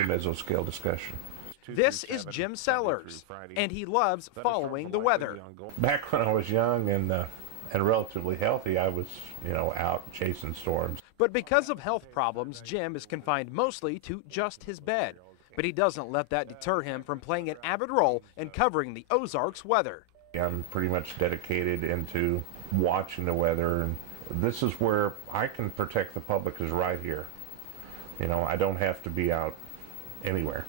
any mesoscale discussion. This is Jim Sellars, and he loves following the weather. Back when I was young and relatively healthy, I was, out chasing storms. But because of health problems, Jim is confined mostly to just his bed. But he doesn't let that deter him from playing an avid role in covering the Ozarks weather. I'm pretty much dedicated into watching the weather, and this is where I can protect the public, is right here. I don't have to be out anywhere.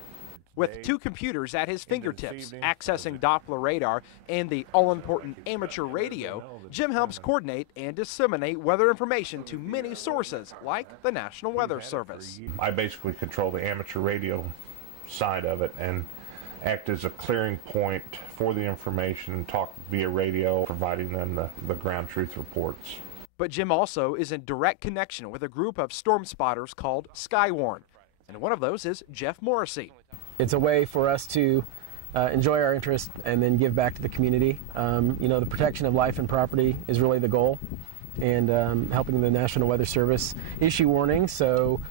With 2 computers at his fingertips, accessing Doppler radar and the all-important amateur radio, Jim helps coordinate and disseminate weather information to many sources, like the National Weather Service. I basically control the amateur radio side of it and act as a clearing point for the information and talk via radio, providing them the ground truth reports. But Jim also is in direct connection with a group of storm spotters called Skywarn, and one of those is Jeff Morrissey. It's a way for us to enjoy our interest and then give back to the community. The protection of life and property is really the goal, and helping the National Weather Service issue warnings so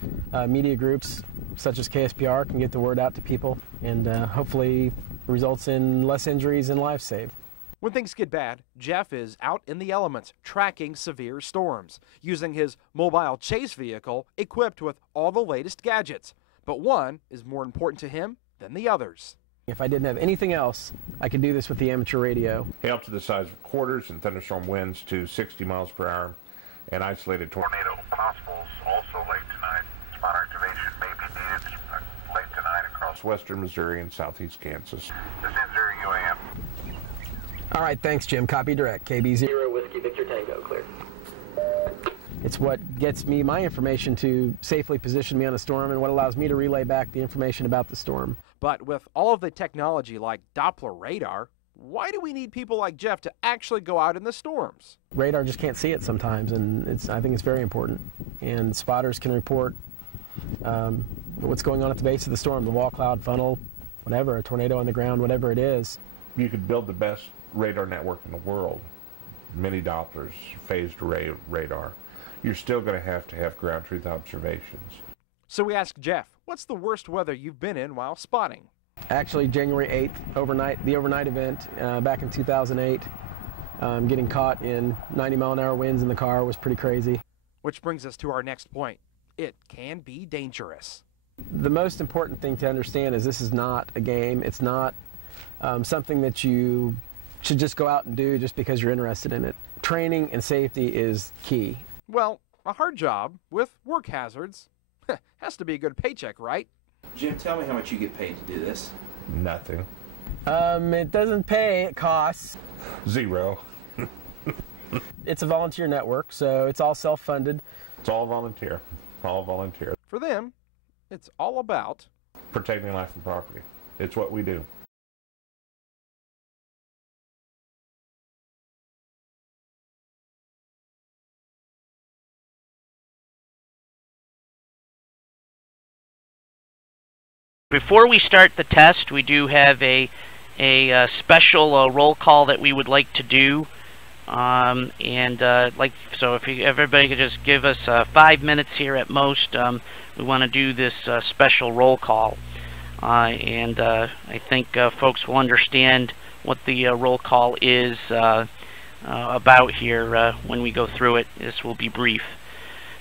media groups such as KSPR can get the word out to people, and hopefully results in less injuries and lives saved. When things get bad, Jeff is out in the elements tracking severe storms, using his mobile chase vehicle equipped with all the latest gadgets. But one is more important to him than the others. If I didn't have anything else, I could do this with the amateur radio. Hail to the size of quarters and thunderstorm winds to 60 miles per hour and isolated tornado possibles also late tonight. Spot activation may be needed late tonight across western Missouri and southeast Kansas. This is N0UAM. All right, thanks, Jim. Copy direct. KB0 Whiskey Victor Tango, clear. It's what gets me my information to safely position me on a storm and what allows me to relay back the information about the storm. But with all of the technology like Doppler radar, why do we need people like Jeff to actually go out in the storms? Radar just can't see it sometimes, and I think it's very important. And spotters can report what's going on at the base of the storm, the wall cloud, funnel, whatever, a tornado on the ground, whatever it is. You could build the best radar network in the world, mini Dopplers, phased array radar. You're still going to have ground truth observations. So we asked Jeff, what's the worst weather you've been in while spotting? Actually, January 8th, the overnight event back in 2008, getting caught in 90-mile-an-hour winds in the car was pretty crazy. Which brings us to our next point. It can be dangerous. The most important thing to understand is this is not a game. It's not something that you should just go out and do just because you're interested in it. Training and safety is key. Well, a hard job with work hazards has to be a good paycheck, right? Jim, tell me how much you get paid to do this. Nothing. It doesn't pay, it costs. Zero. It's a volunteer network, so it's all self-funded. It's all volunteer. All volunteer. For them, it's all about protecting life and property. It's what we do. Before we start the test, we do have a special roll call that we would like to do, so if everybody could just give us 5 minutes here at most, we want to do this special roll call, I think folks will understand what the roll call is about here when we go through it. This will be brief.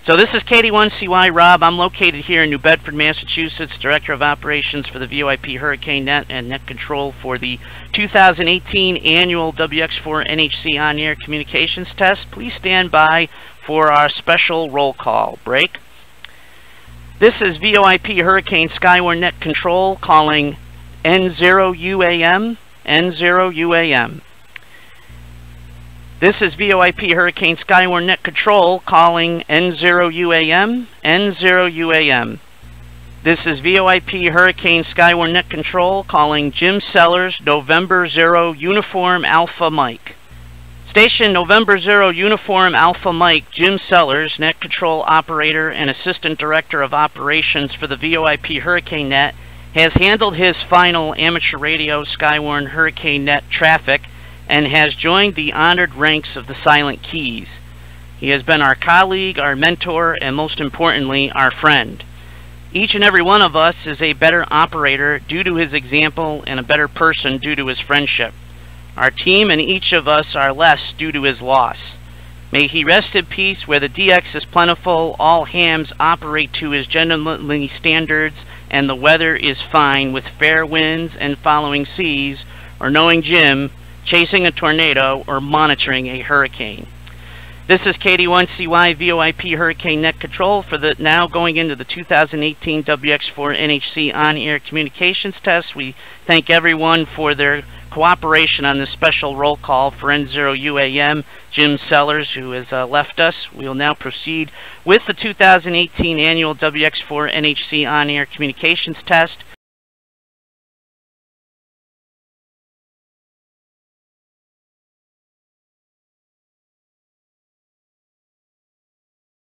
So this is KD1CY Rob. I'm located here in New Bedford, Massachusetts, Director of Operations for the VoIP Hurricane Net and Net Control for the 2018 annual WX4 NHC on-air communications test. Please stand by for our special roll call break. This is VoIP Hurricane Skywarn Net Control calling N0UAM, N0UAM. This is VoIP Hurricane Skywarn Net Control calling N0UAM, N0UAM. This is VoIP Hurricane Skywarn Net Control calling Jim Sellars, November 0 Uniform Alpha Mike. Station November 0 Uniform Alpha Mike, Jim Sellars, Net Control Operator and Assistant Director of Operations for the VoIP Hurricane Net, has handled his final amateur radio Skywarn Hurricane Net traffic and has joined the honored ranks of the Silent Keys. He has been our colleague, our mentor, and most importantly, our friend. Each and every one of us is a better operator due to his example and a better person due to his friendship. Our team and each of us are less due to his loss. May he rest in peace where the DX is plentiful, all hams operate to his gentlemanly standards, and the weather is fine with fair winds and following seas, or knowing Jim, chasing a tornado, or monitoring a hurricane. This is KD1CY VoIP Hurricane Net Control for the now going into the 2018 WX4 NHC on-air communications test. We thank everyone for their cooperation on this special roll call for N0UAM, Jim Sellars, who has left us. We will now proceed with the 2018 annual WX4 NHC on-air communications test.